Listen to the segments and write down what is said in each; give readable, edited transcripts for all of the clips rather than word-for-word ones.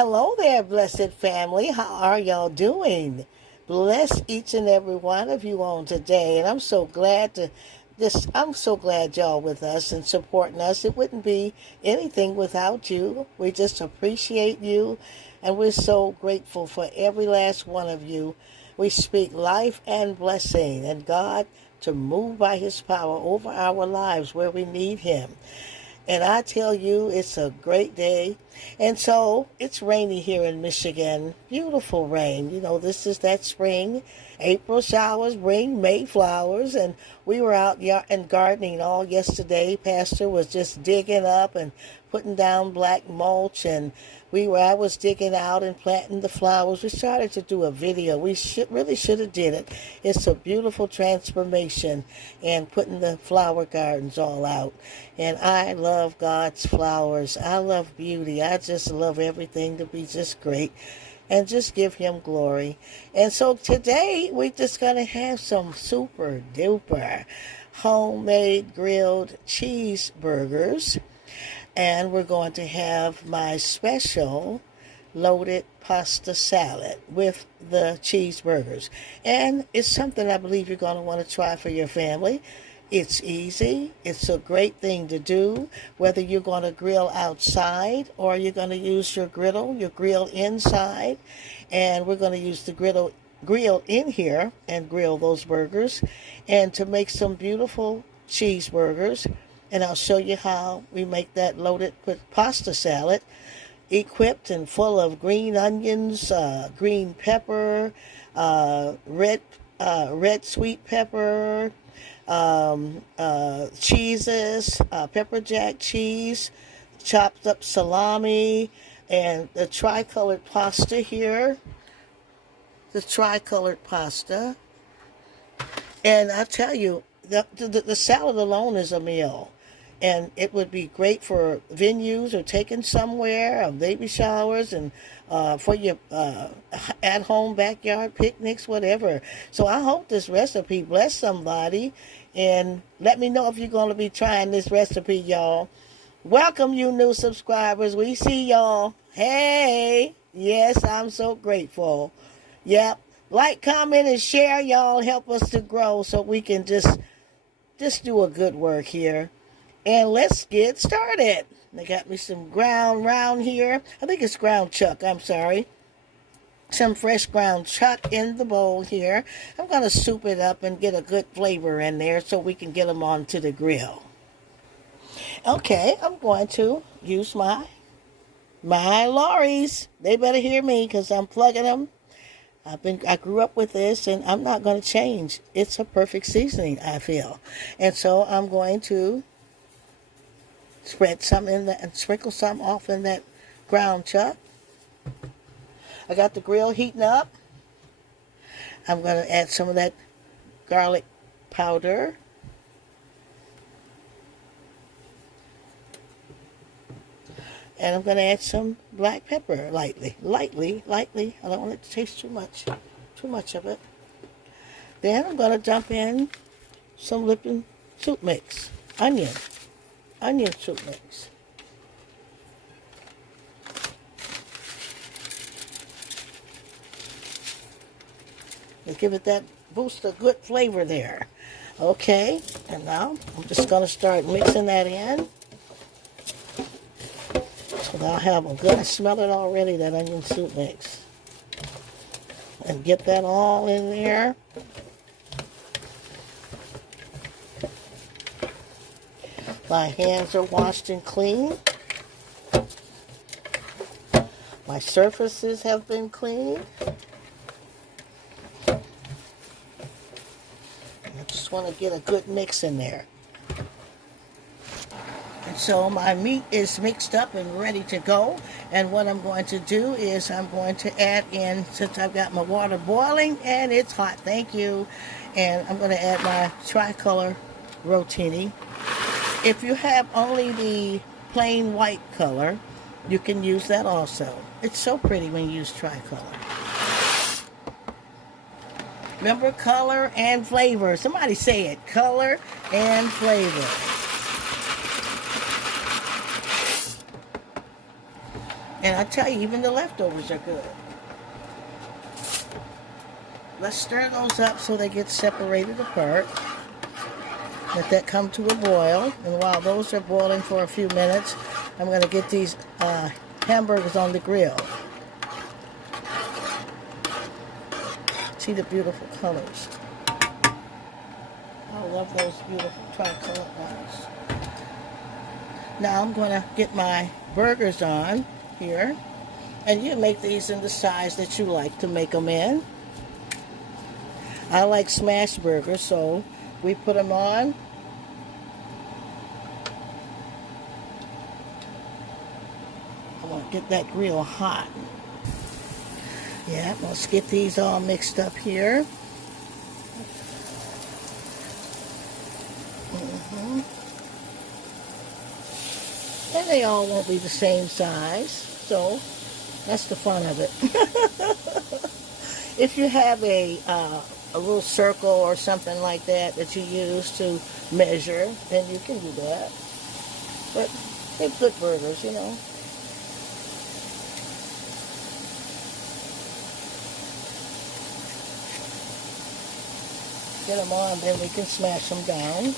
hello there, blessed family. How are y'all doing? Bless each and every one of you on today. And I'm so glad y'all with us and supporting us. It wouldn't be anything without you. We just appreciate you. And we're so grateful for every last one of you. We speak life and blessing and God to move by his power over our lives where we need him. And I tell you, it's a great day. And so it's rainy here in Michigan. Beautiful rain. You know, this is that spring. April showers bring May flowers. And we were out and gardening all yesterday. Pastor was just digging up and putting down black mulch. And I was digging out and planting the flowers. We started to do a video. We really should have did it. It's a beautiful transformation and putting the flower gardens all out. And I love God's flowers. I love beauty. I just love everything to be just great and just give him glory. And so today we're just going to have some super duper homemade grilled cheeseburgers. And we're going to have my special loaded pasta salad with the cheeseburgers. And it's something I believe you're going to want to try for your family. It's easy. It's a great thing to do, whether you're going to grill outside or you're going to use your grill inside. And we're going to use the grill in here and grill those burgers and to make some beautiful cheeseburgers. And I'll show you how we make that loaded pasta salad, equipped and full of green onions, green pepper, red sweet pepper, cheeses, pepper jack cheese, chopped up salami, and the tricolored pasta here. The tricolored pasta. And I tell you, the salad alone is a meal. And it would be great for venues or taken somewhere, or baby showers, and for your at-home backyard picnics, whatever. So I hope this recipe bless somebody. And let me know if you're going to be trying this recipe, y'all. Welcome, you new subscribers. We see y'all. Hey, yes, I'm so grateful. Yep. Like, comment, and share, y'all. Help us to grow so we can just do a good work here. And let's get started. They got me some ground round here. I think it's ground chuck. I'm sorry. Some fresh ground chuck in the bowl here. I'm going to soup it up and get a good flavor in there so we can get them onto the grill. Okay, I'm going to use my lorries. They better hear me because I'm plugging them. I grew up with this, and I'm not going to change. It's a perfect seasoning, I feel. And so I'm going to spread some in that and sprinkle some off in that ground chuck. I got the grill heating up. I'm going to add some of that garlic powder. And I'm going to add some black pepper lightly. I don't want it to taste too much of it. Then I'm going to dump in some Lipton soup mix, onion soup mix. And give it that boost of good flavor there. Okay, and now I'm just going to start mixing that in. So I'll have a good, I smell it already, that onion soup mix. And get that all in there. My hands are washed and clean. My surfaces have been cleaned. I just want to get a good mix in there. And so my meat is mixed up and ready to go. And what I'm going to do is I'm going to add in, since I've got my water boiling and it's hot, thank you. And I'm going to add my tricolor rotini. If you have only the plain white color, you can use that also. It's so pretty when you use tricolor. Remember, color and flavor. Somebody say it, color and flavor. And I tell you, even the leftovers are good. Let's stir those up so they get separated apart. Let that come to a boil. And while those are boiling for a few minutes, I'm going to get these hamburgers on the grill. See the beautiful colors. I love those beautiful tricolor ones. Now I'm going to get my burgers on here. And you make these in the size that you like to make them in. I like smash burgers, so we put them on. I want to get that grill hot. Yeah, let's get these all mixed up here. And they all won't be the same size, so that's the fun of it. If you have a little circle or something like that that you use to measure, then you can do that. But they're good burgers, you know. Get them on, then we can smash them down.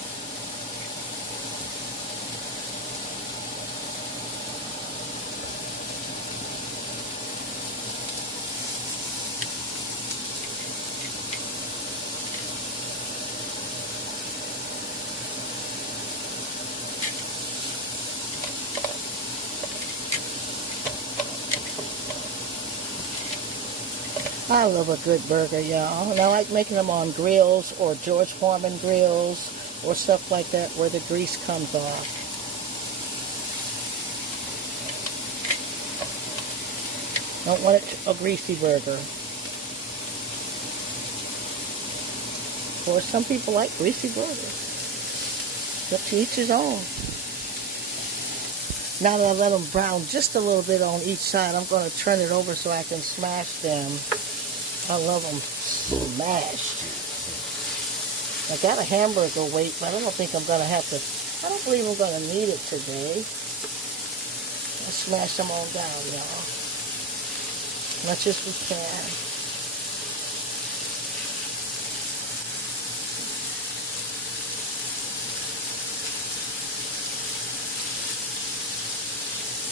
I love a good burger, y'all. And I like making them on grills or George Foreman grills or stuff like that where the grease comes off. Don't want it a greasy burger. Of course, some people like greasy burgers. But to each his own. Now that I let them brown just a little bit on each side, I'm going to turn it over so I can smash them. I love them smashed. I got a hamburger weight, but I don't think I'm going to have to. I don't believe I'm going to need it today. Let's smash them on down, y'all. Much as we can.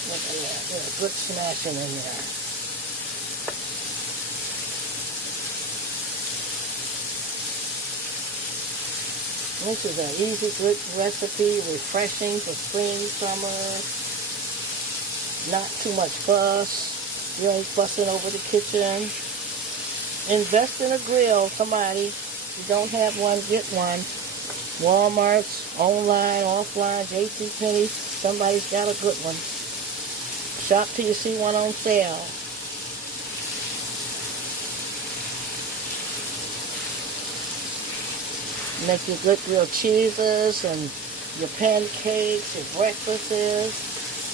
Look at that. There's a good smashing in there. This is an easy, good recipe, refreshing for spring, summer. Not too much fuss. You ain't fussing over the kitchen. Invest in a grill, somebody. If you don't have one, get one. Walmart's, online, offline, JCPenney. Somebody's got a good one. Shop till you see one on sale. Make your good grilled cheeses and your pancakes, your breakfasts.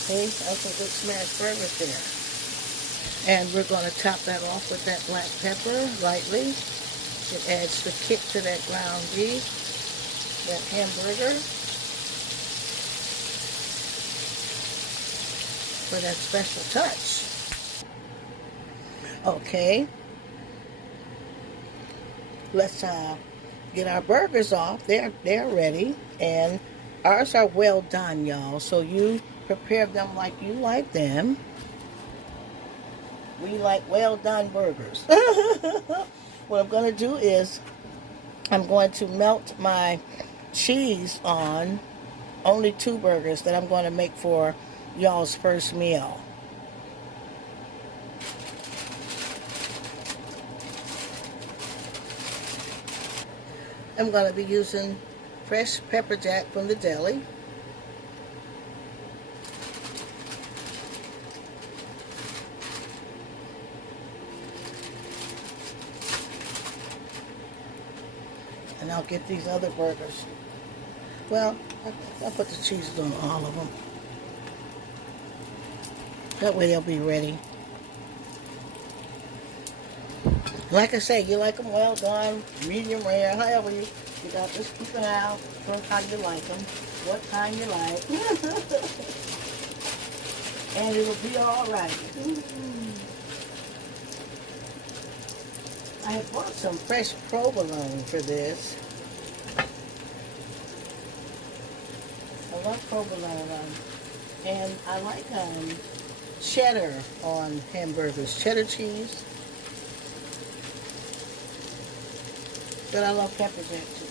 See, that's some good smashed burgers there. And we're going to top that off with that black pepper lightly. It adds the kick to that ground beef, that hamburger, for that special touch. Okay. Let's get our burgers off. They're ready, and ours are well done, y'all. So you prepare them like you like them. We like well done burgers. What I'm going to do is I'm going to melt my cheese on only 2 burgers that I'm going to make for y'all's first meal. I'm going to be using fresh pepper jack from the deli. And I'll get these other burgers. Well, I'll put the cheeses on all of them. That way they'll be ready. Like I say, you like them well done, medium rare, however you got this. Keep an eye out for how you like them, what kind you like. and it'll be all right. I bought some fresh provolone for this. I love provolone, and I like cheddar on hamburgers, cheddar cheese. But I love pepper jack too.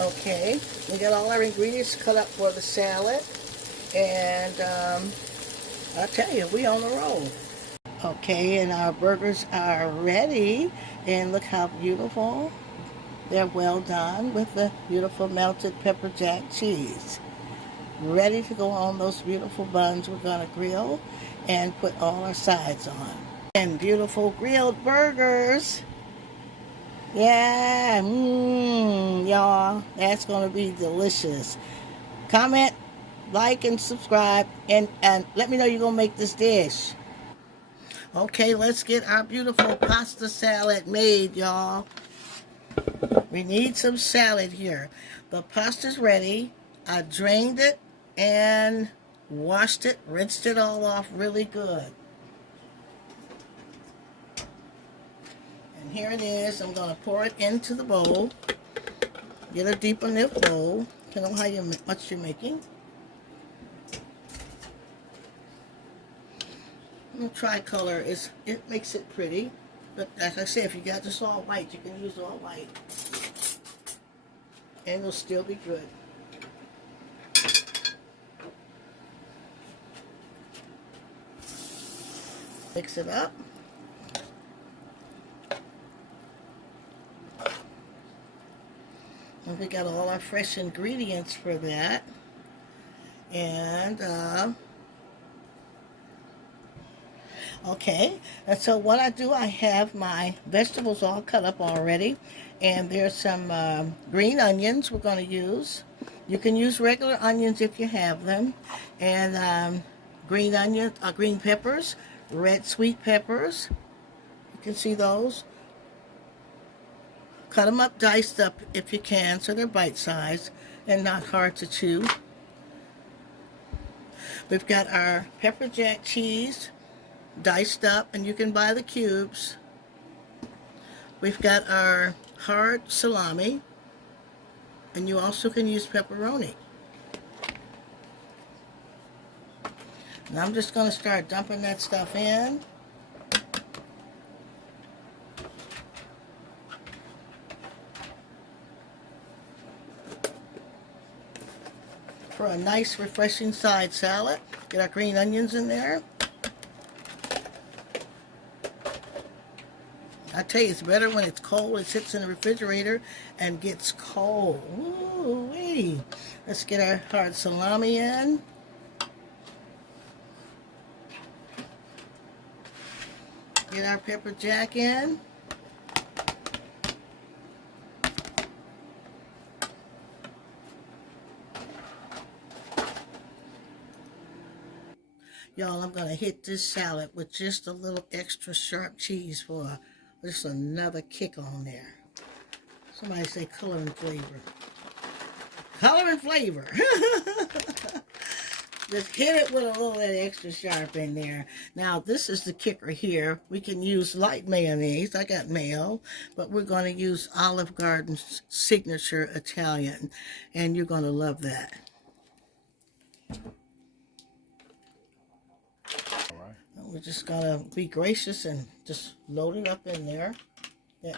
Okay, we got all our ingredients cut up for the salad, and I'll tell you, we on the roll. Okay, and our burgers are ready, and look how beautiful. They're well done with the beautiful melted pepper jack cheese. Ready to go on those beautiful buns we're going to grill and put all our sides on. And beautiful grilled burgers. Yeah, y'all, that's going to be delicious. Comment, like, and subscribe, and let me know you're going to make this dish. Okay, let's get our beautiful pasta salad made, y'all. We need some salad here. The pasta's ready. I drained it and washed it, rinsed it all off really good. And here it is. I'm going to pour it into the bowl. Get a deep enough bowl. Depending on how much you're making. The tricolor it makes it pretty. But like I said, if you got this all white, you can use all white. And it'll still be good. Mix it up. And we got all our fresh ingredients for that. And okay, and so what I do, I have my vegetables all cut up already, and there's some green onions we're going to use. You can use regular onions if you have them, and green peppers, red sweet peppers. You can see those. Cut them up, diced up if you can, so they're bite-sized and not hard to chew. We've got our pepper jack cheese, diced up, and you can buy the cubes. We've got our hard salami, and you also can use pepperoni. And I'm just going to start dumping that stuff in. For a nice refreshing side salad. Get our green onions in there. I tell you, it's better when it's cold. It sits in the refrigerator and gets cold. Ooh-wee. Let's get our hard salami in. Get our pepper jack in. Y'all, I'm going to hit this salad with just a little extra sharp cheese for just another kick on there. Somebody say color and flavor. Color and flavor. Just hit it with a little bit extra sharp in there. Now, this is the kicker here. We can use light mayonnaise. I got mayo. But we're going to use Olive Garden's signature Italian. And you're going to love that. We're just going to be gracious and just load it up in there. Yeah,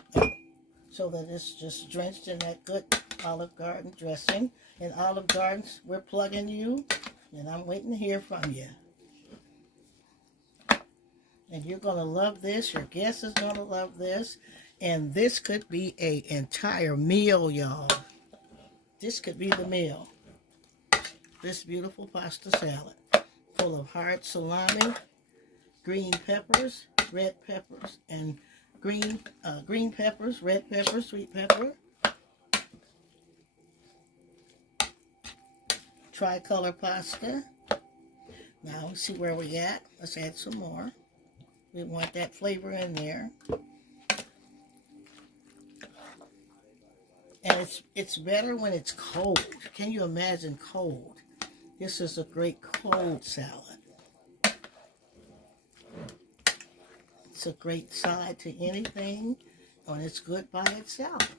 so that it's just drenched in that good Olive Garden dressing. And Olive Gardens, we're plugging you, and I'm waiting to hear from you. And you're going to love this. Your guest is going to love this. And this could be an entire meal, y'all. This could be the meal. This beautiful pasta salad full of hard salami, green peppers, red peppers, and green peppers, red pepper, sweet pepper, tricolor pasta. Now, let's see where we at. Let's add some more. We want that flavor in there. And it's better when it's cold. Can you imagine cold? This is a great cold salad. It's a great side to anything, and it's good by itself.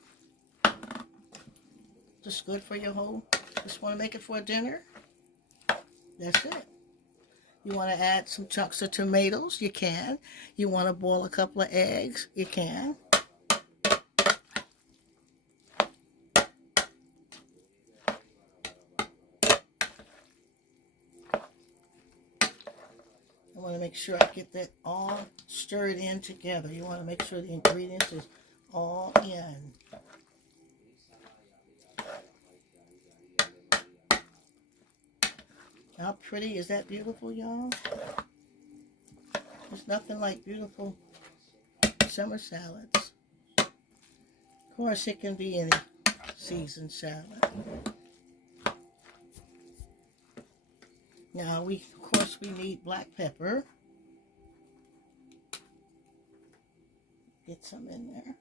Just good for your whole, just want to make it for dinner. That's it. You want to add some chunks of tomatoes? You can. You want to boil a couple of eggs? You can. I want to make sure I get that all stirred in together. You want to make sure the ingredients is all in. How pretty is that? Beautiful, y'all? There's nothing like beautiful summer salads. Of course, it can be any seasoned salad. Now, of course, we need black pepper. Get some in there.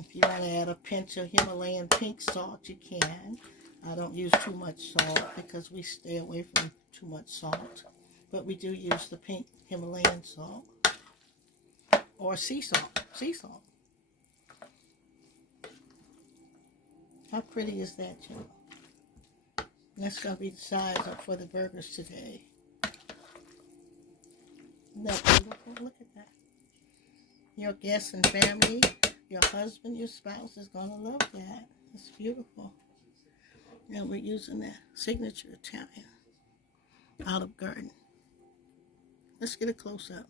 If you want to add a pinch of Himalayan pink salt, you can. I don't use too much salt because we stay away from too much salt. But we do use the pink Himalayan salt. Or sea salt. Sea salt. How pretty is that, Joe? That's going to be the size up for the burgers today. Isn't that beautiful? Look at that. Your guests and family, your husband, your spouse is going to love that. It's beautiful. And we're using that signature Italian Olive Garden. Let's get a close-up.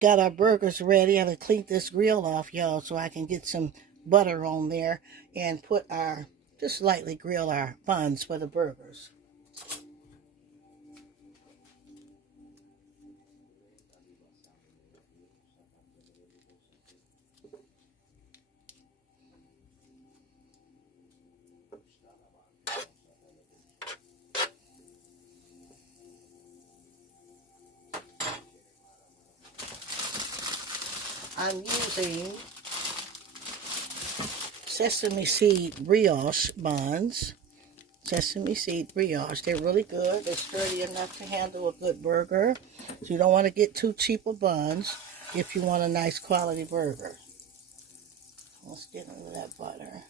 Got our burgers ready. I'm going to clean this grill off, y'all, so I can get some butter on there and put just lightly grill our buns for the burgers. I'm using sesame seed brioche buns. Sesame seed brioche. They're really good. They're sturdy enough to handle a good burger. So you don't want to get too cheap of buns if you want a nice quality burger. Let's get into that butter.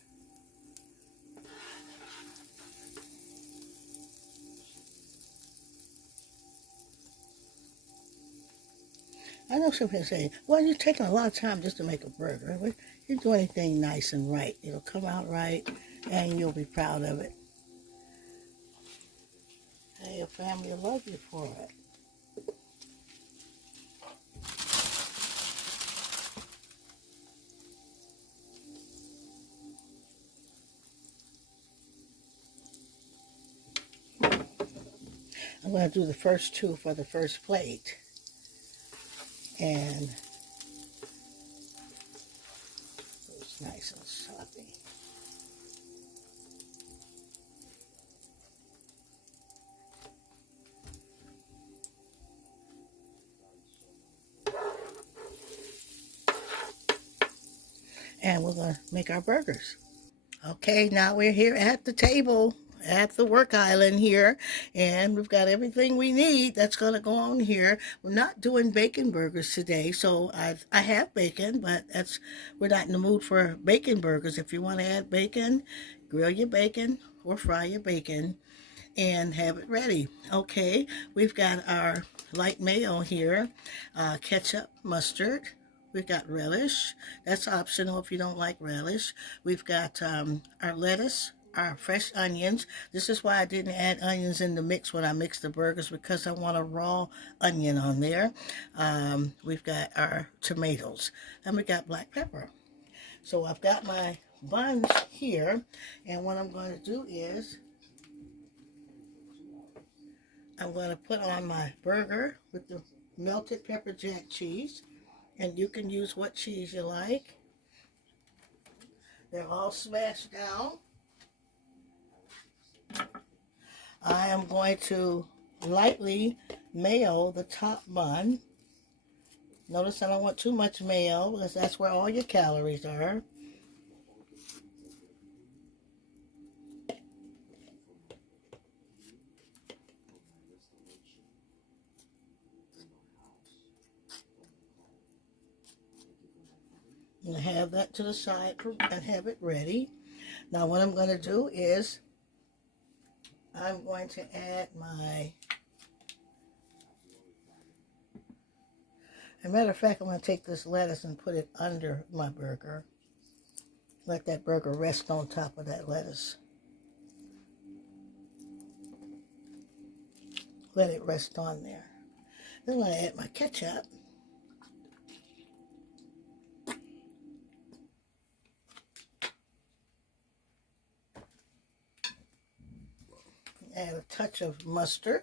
I know some people say, well, you're taking a lot of time just to make a burger. But you do anything nice and right. It'll come out right, and you'll be proud of it. And your family will love you for it. I'm going to do the first two for the first plate. And it's nice and sloppy. And we're going to make our burgers. Okay, now we're here at the table, at the work island here, and we've got everything we need that's going to go on here. We're not doing bacon burgers today, so I have bacon, but we're not in the mood for bacon burgers. If you want to add bacon, grill your bacon or fry your bacon and have it ready. Okay, we've got our light mayo here, ketchup, mustard. We've got relish. That's optional if you don't like relish. We've got our lettuce, our fresh onions. This is why I didn't add onions in the mix when I mixed the burgers, because I want a raw onion on there. We've got our tomatoes, and we got black pepper. So I've got my buns here, and what I'm going to do is I'm going to put on my burger with the melted pepper jack cheese. And you can use what cheese you like. They're all smashed down. I am going to lightly mayo the top bun. Notice I don't want too much mayo because that's where all your calories are. I'm going to have that to the side and have it ready. Now what I'm going to do is I'm going to add my, as a matter of fact, I'm going to take this lettuce and put it under my burger. Let that burger rest on top of that lettuce. Let it rest on there. Then I'm going to add my ketchup. Add a touch of mustard.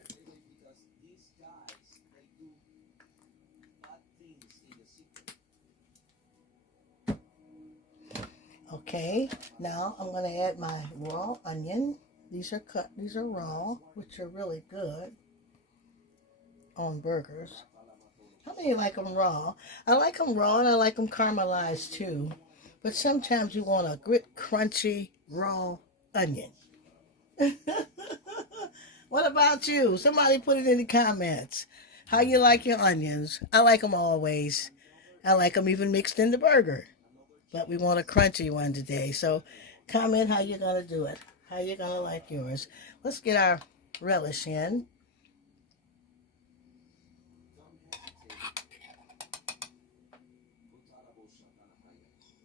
Okay, now I'm going to add my raw onion. These are cut, these are raw, which are really good on burgers. How many like them raw? I like them raw and I like them caramelized too. But sometimes you want a good, crunchy, raw onion. What about you? Somebody put it in the comments. How you like your onions? I like them always. I like them even mixed in the burger. But we want a crunchy one today. So comment how you're going to do it. How you're going to like yours. Let's get our relish in.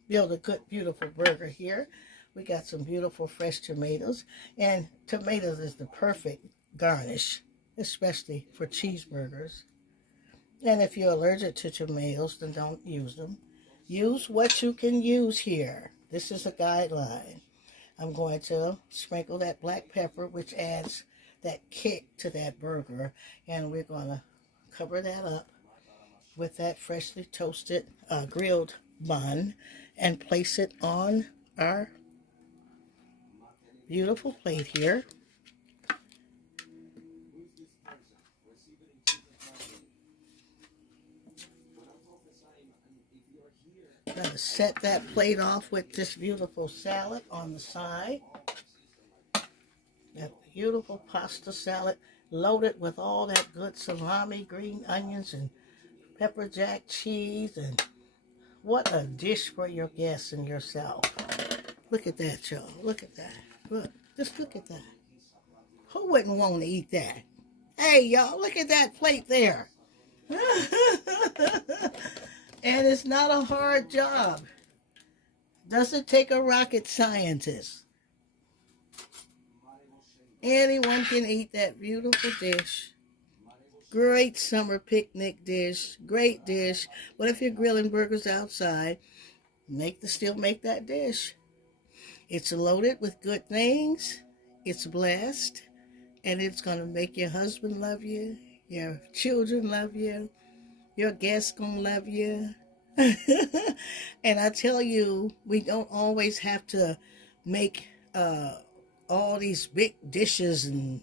Build a good, beautiful burger here. We got some beautiful fresh tomatoes. And tomatoes is the perfect garnish, especially for cheeseburgers. And if you're allergic to tomatoes, then don't use them. Use what you can use here. This is a guideline. I'm going to sprinkle that black pepper, which adds that kick to that burger. And we're going to cover that up with that freshly toasted, grilled bun and place it on our beautiful plate here. I'm going to set that plate off with this beautiful salad on the side. That beautiful pasta salad loaded with all that good salami, green onions, and pepper jack cheese. And what a dish for your guests and yourself. Look at that, y'all. Look at that. Look. Just look at that. Who wouldn't want to eat that? Hey, y'all, look at that plate there. And it's not a hard job. Doesn't take a rocket scientist. Anyone can eat that beautiful dish. Great summer picnic dish. Great dish. What if you're grilling burgers outside? Still make that dish. It's loaded with good things. It's blessed. And it's going to make your husband love you. Your children love you. Your guests going to love you. And I tell you, we don't always have to make all these big dishes and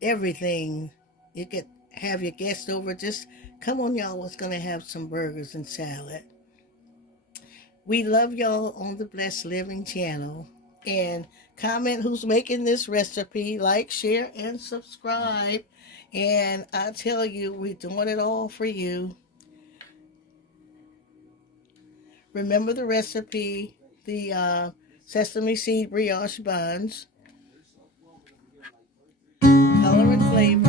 everything. You could have your guests over. Just come on, y'all. We're going to have some burgers and salad. We love y'all on the Blessed Living channel. And comment who's making this recipe. Like, share, and subscribe. And I tell you, we're doing it all for you. Remember the recipe, the sesame seed brioche buns. Color and flavor.